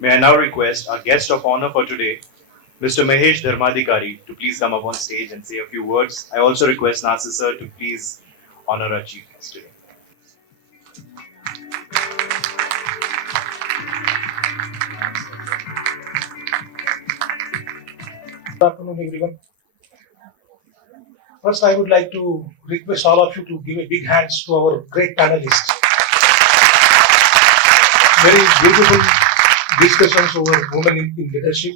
May I now request our guest of honor for today, Mr. Mahesh Dharmadhikari, to please come up on stage and say a few words. I also request Nasir sir to please honor our chief guest today. Good afternoon, everyone. First, I would like to request all of you to give a big hands to our great panelists. Very beautiful discussions over women in leadership,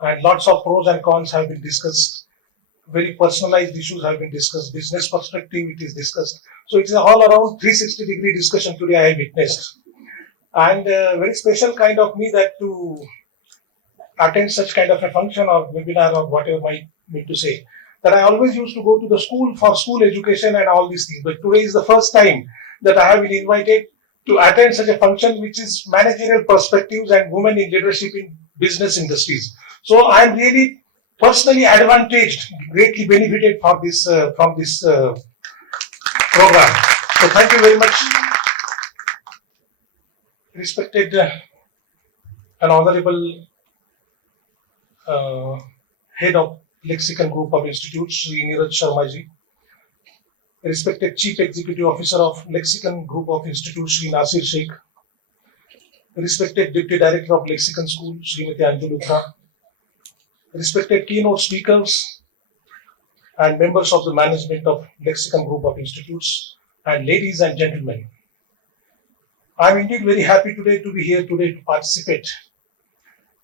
and lots of pros and cons have been discussed. Very personalized issues have been discussed. Business perspective it is discussed. So it's a all around 360-degree discussion today I have witnessed, and a very special kind of me that to attend such kind of a function or webinar or whatever I need to say. That I always used to go to the school for school education and all these things. But today is the first time that I have been invited to attend such a function which is managerial perspectives and women in leadership in business industries. So I am really personally advantaged, greatly benefited from this program. So thank you very much, respected and honorable head of Lexicon Group of Institutes, Sri Neeraj Sharma ji, respected Chief Executive Officer of Lexicon Group of Institutes, Sri Nasir Sheikh, respected Deputy Director of Lexicon School, Srimati Anju Luthra, respected keynote speakers and members of the management of Lexicon Group of Institutes, and ladies and gentlemen. I am indeed very happy today to be here today to participate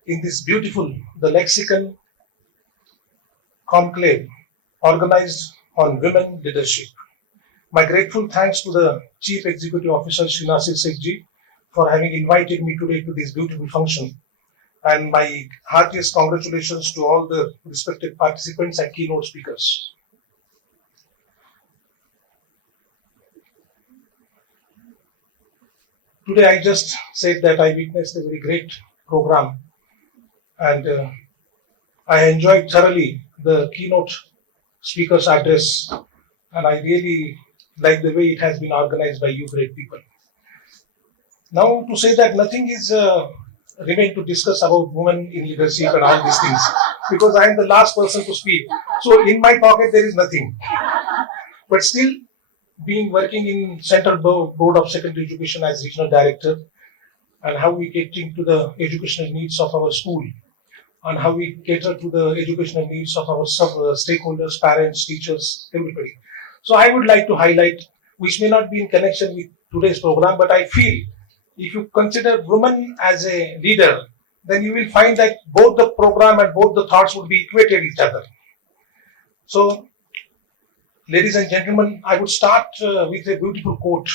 in this beautiful, the Lexicon Conclave organized on women leadership. My grateful thanks to the Chief Executive Officer Shri Nasir Sheikh ji for having invited me today to this beautiful function, and my heartiest congratulations to all the respected participants and keynote speakers. Today I just said that I witnessed a very great program, and I enjoyed thoroughly the keynote speaker's address, and I really like the way it has been organized by you great people. Now, to say that nothing is remain to discuss about women in leadership and all these things, because I am the last person to speak. So in my pocket there is nothing. But still, being working in Central Board of Secondary Education as Regional Director, and how we get into the educational needs of our school, and how we cater to the educational needs of our stakeholders, parents, teachers, everybody. So I would like to highlight, which may not be in connection with today's program, but I feel if you consider women as a leader, then you will find that both the program and both the thoughts would be equated each other. So, ladies and gentlemen, I would start with a beautiful quote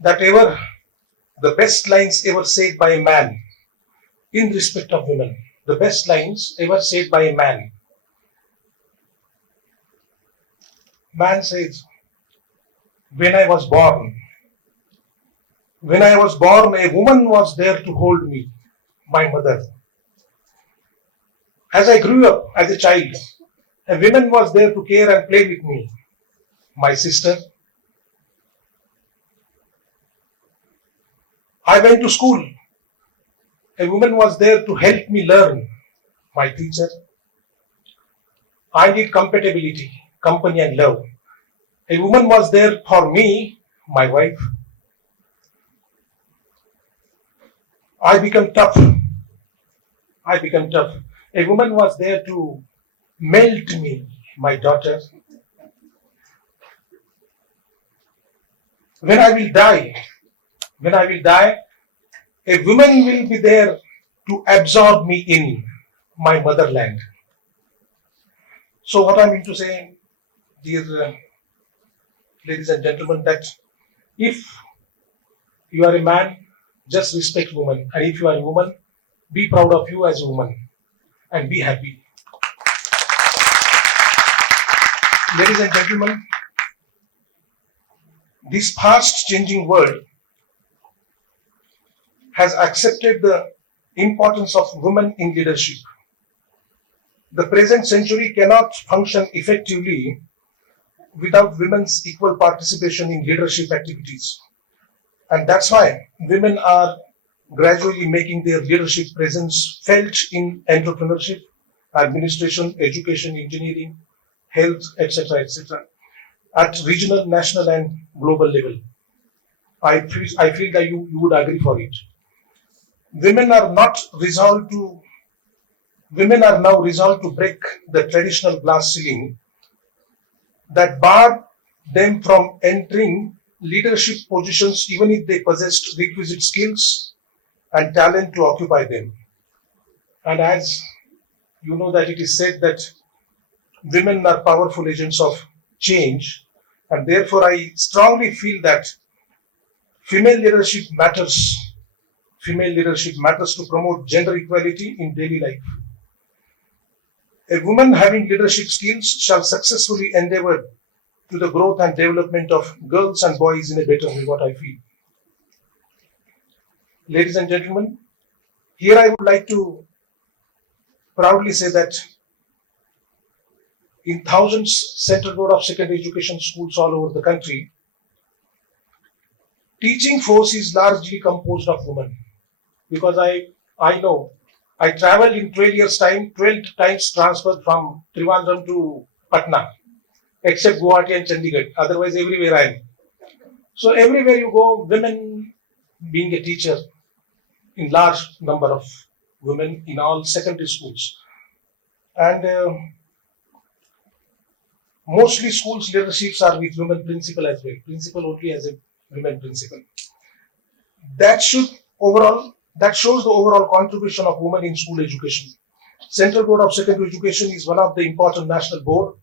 that the best lines ever said by a man in respect of women, the best lines ever said by a man. Man says, when I was born, a woman was there to hold me, my mother. As I grew up as a child, a woman was there to care and play with me, my sister. I went to school. A woman was there to help me learn, my teacher. I need compatibility, company and love. A woman was there for me, my wife. I became tough. A woman was there to melt me, my daughter. When I will die, a woman will be there to absorb me in my motherland. So what I mean to say, dear ladies and gentlemen, that if you are a man, just respect women, and if you are a woman, be proud of you as a woman and be happy. Ladies and gentlemen, this fast changing world has accepted the importance of women in leadership. The present century cannot function effectively without women's equal participation in leadership activities. And that's why women are gradually making their leadership presence felt in entrepreneurship, administration, education, engineering, health, etc., at regional, national, and global level. I feel that you would agree for it. Women are not resolved to Women are now resolved to break the traditional glass ceiling that barred them from entering leadership positions even if they possessed requisite skills and talent to occupy them. And as you know that it is said that women are powerful agents of change, and therefore I strongly feel that female leadership matters. Female leadership matters to promote gender equality in daily life. A woman having leadership skills shall successfully endeavor to the growth and development of girls and boys in a better way, what I feel. Ladies and gentlemen, here I would like to proudly say that in thousands Central Board of Secondary Education schools all over the country, teaching force is largely composed of women. Because I know I traveled in 12 years' time, 12 times transferred from Trivandrum to Patna, except Guwahati and Chandigarh. Otherwise, everywhere I am. So everywhere you go, women being a teacher in large number of women in all secondary schools. And mostly schools leaderships are with women principal as well. Principal only as a women principal. That should overall that shows the overall contribution of women in school education. Central Board of Secondary Education is one of the important national board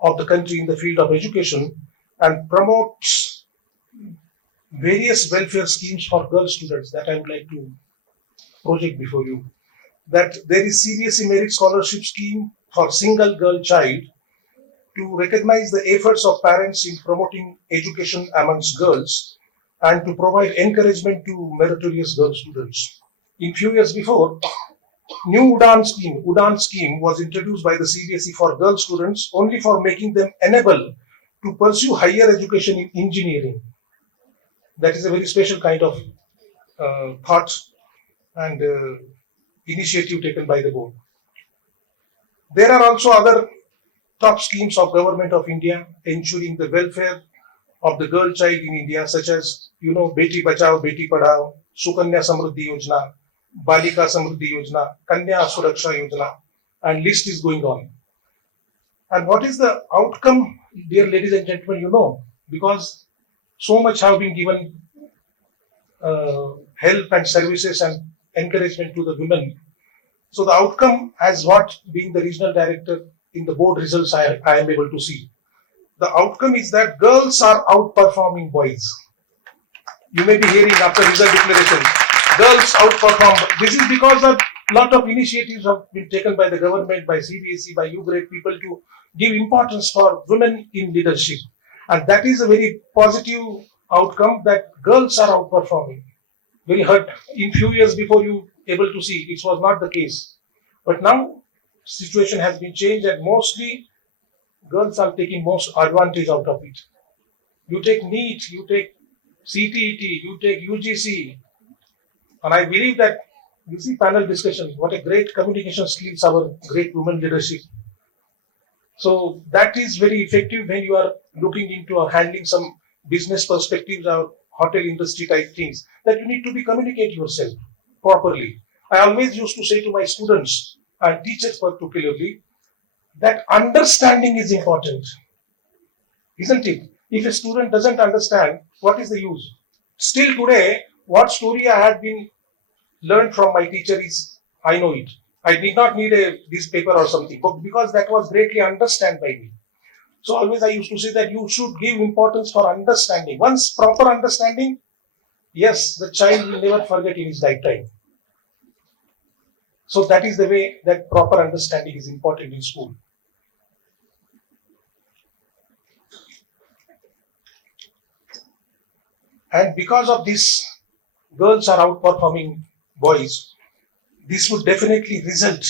of the country in the field of education and promotes various welfare schemes for girl students that I would like to project before you. That there is CBSE merit scholarship scheme for single girl child to recognize the efforts of parents in promoting education amongst girls and to provide encouragement to meritorious girl students. In few years before, new Udan scheme was introduced by the CBSE for girl students only for making them enable to pursue higher education in engineering. That is a very special kind of thought and initiative taken by the board. There are also other top schemes of government of India ensuring the welfare of the girl child in India, such as Beti Bachao, Beti Padhao, Sukanya Samruddhi Yojana, Balika Samruddhi Yojana, Kanya Suraksha Yojana, and list is going on. And what is the outcome, dear ladies and gentlemen? Because so much have been given help and services and encouragement to the women. So the outcome as what being the regional director in the board results I am able to see. The outcome is that girls are outperforming boys. You may be hearing after result declaration, girls outperform. This is because a lot of initiatives have been taken by the government, by CBSE, by you great people to give importance for women in leadership. And that is a very positive outcome that girls are outperforming. Very hurt. In few years before you able to see, it was not the case. But now situation has been changed and mostly girls are taking most advantage out of it. You take NEET, you take CTET, you take UGC, and I believe that you see panel discussion, what a great communication skills our great women leadership. So that is very effective when you are looking into or handling some business perspectives or hotel industry type things, that you need to be communicate yourself properly. I always used to say to my students and teachers particularly that understanding is important, isn't it? If a student doesn't understand, what is the use? Still today, what story I had been learned from my teacher is, I know it. I did not need this paper or something, but because that was greatly understood by me. So always I used to say that you should give importance for understanding. Once proper understanding, yes, the child will never forget in his lifetime. So that is the way that proper understanding is important in school. And because of this, girls are outperforming boys. This would definitely result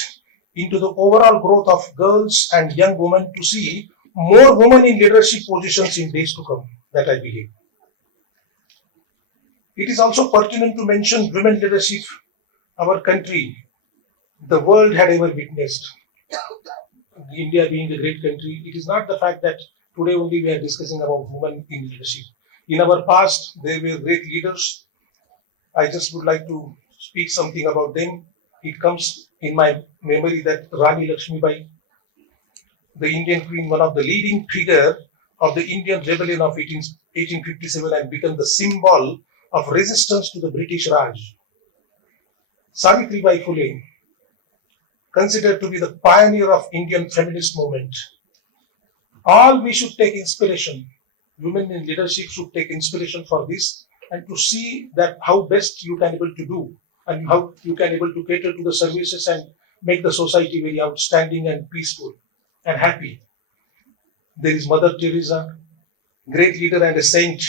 into the overall growth of girls and young women to see more women in leadership positions in days to come, that I believe. It is also pertinent to mention women leadership our country, the world had ever witnessed. India being a great country, it is not the fact that today only we are discussing about women in leadership. In our past, they were great leaders. I just would like to speak something about them. It comes in my memory that Rani Lakshmibai, the Indian queen, one of the leading figure of the Indian rebellion of 1857 and become the symbol of resistance to the British Raj. Savitribai Phule, considered to be the pioneer of Indian feminist movement. All we should take inspiration. Women in leadership should take inspiration for this and to see that how best you can able to do and how you can able to cater to the services and make the society very outstanding and peaceful and happy. There is Mother Teresa, great leader and a saint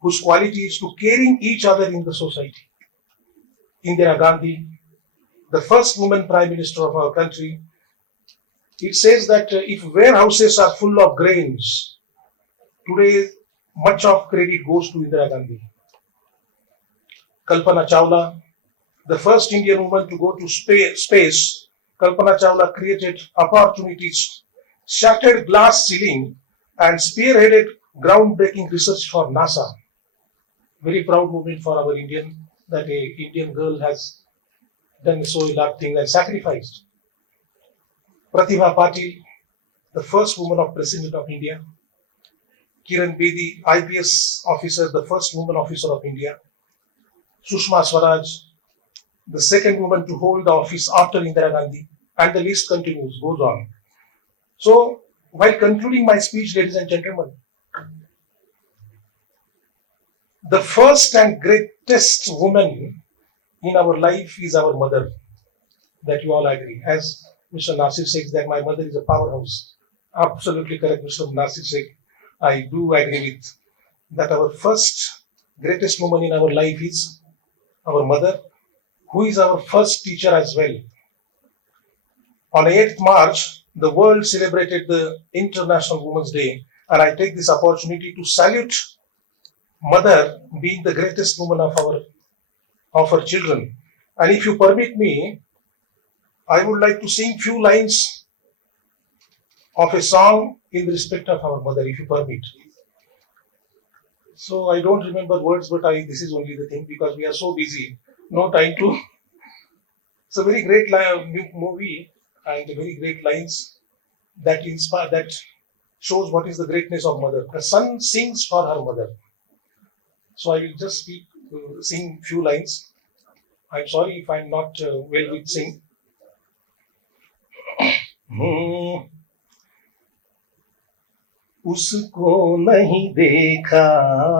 whose quality is to caring each other in the society. Indira Gandhi, the first woman prime minister of our country, it says that if warehouses are full of grains, today much of credit goes to Indira Gandhi. Kalpana Chawla, the first Indian woman to go to space, Kalpana Chawla created opportunities, shattered glass ceiling, and spearheaded groundbreaking research for NASA. Very proud moment for our Indian that a Indian girl has done so a lot of things and sacrificed. Pratibha Patil, the first woman of President of India. Kiran Bedi, IPS officer, the first woman officer of India. Sushma Swaraj, the second woman to hold the office after Indira Gandhi, and the list continues, goes on. So, while concluding my speech, ladies and gentlemen, the first and greatest woman in our life is our mother. That you all agree. As Mr. Nasir says that my mother is a powerhouse. Absolutely correct, Mr. Nasir Sheikh. I do agree with that. Our first greatest woman in our life is our mother, who is our first teacher as well. On 8th March, the world celebrated the International Women's Day, and I take this opportunity to salute mother being the greatest woman of her children. And if you permit me, I would like to sing few lines of a song in respect of our mother, if you permit. So I don't remember words, but this is only the thing because we are so busy, no time to. It's a very great movie and very great lines that inspire, that shows what is the greatness of mother. The son sings for her mother. So I will just sing few lines. I'm sorry if I'm not well with sing. उसको नहीं देखा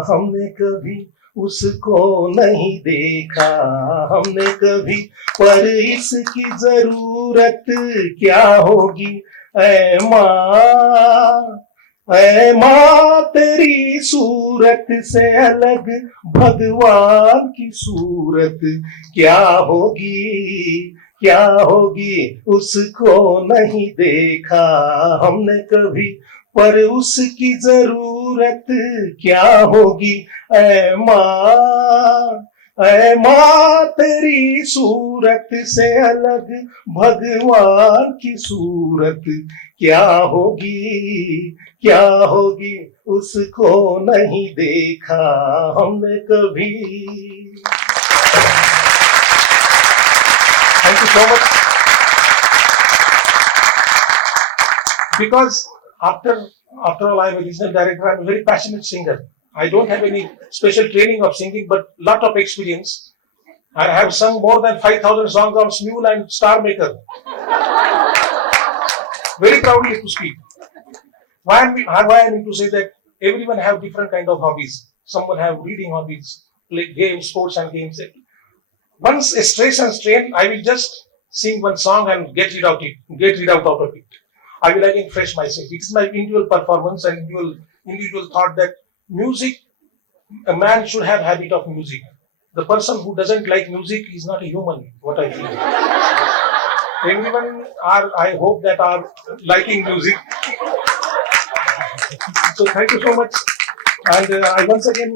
हमने कभी, उसको नहीं देखा हमने कभी, पर इसकी जरूरत क्या होगी ऐ माँ तेरी सूरत से अलग भगवान की सूरत क्या होगी उसको नहीं देखा हमने कभी, पर उसकी जरूरत क्या होगी ऐ माँ तेरी सूरत से अलग भगवान की सूरत क्या होगी उसको नहीं देखा हमने कभी. Thank you so much. Because after all, I am a regional director. I am a very passionate singer. I don't have any special training of singing, but lot of experience. I have sung more than 5,000 songs on Smule and Star Maker. Very proudly to speak. Why I need to say that everyone have different kind of hobbies. Someone have reading hobbies, play games, sports and games. Once a stress and strain, I will just sing one song and get rid out of it. I will again fresh myself. It's my individual performance and individual thought that music, a man should have habit of music. The person who doesn't like music is not a human, what I feel. Everyone I hope that are liking music. So thank you so much. And I once again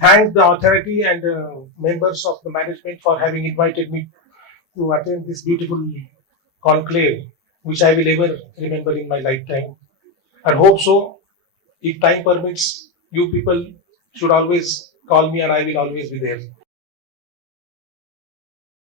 thank the authority and members of the management for having invited me to attend this beautiful conclave, which I will ever remember in my lifetime. And hope so, if time permits, you people should always call me and I will always be there.